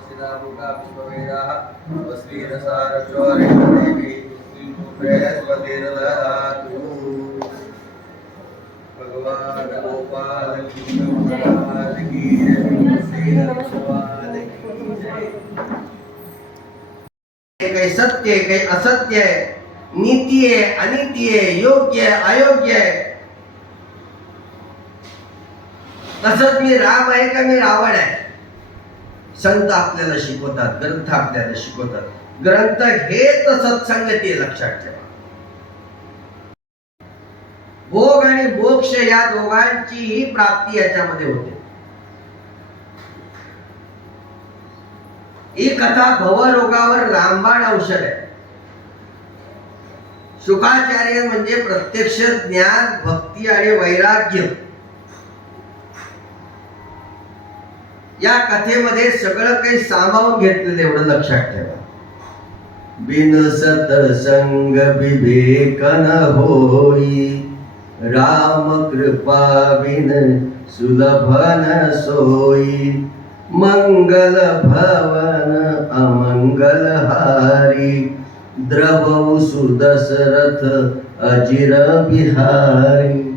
वसिदामुखा पुष्पवेदाः वस्वीरसारचोरेदेवी बृहस्पतिर्दधातु। भगवान गोपाल कृष्ण महाराज की जय। श्री गोपाल की जय। काही सत्य आहे, काही असत्य आहे, नीती आहे, अनीती आहे, योग्य आहे, अयोग्य आहे. तसंच मी राम आहे का मी रावण आहे? संत आपल्याला शिकवतात, ग्रंथ आपल्याला शिकवतात. ग्रंथ हेच सत्संगती लक्षात ठेवा. भोग आणि मोक्ष या दोघांचीही प्राप्ती याच्यामध्ये होते. ही कथा भवरोगावर रामबाण औषध आहे. शुकाचार्य म्हणजे प्रत्यक्ष ज्ञान, भक्ती आणि वैराग्य. या कथेमध्ये सगळं काही सामावून घेतलेलं एवढं लक्षात ठेवा. बिन सतसंग विवेक न होई, राम कृपा बिन सुलभ न सोई. मंगल भवन अमंगल हारी, द्रवौ सुदशरथ अजिर बिहारी.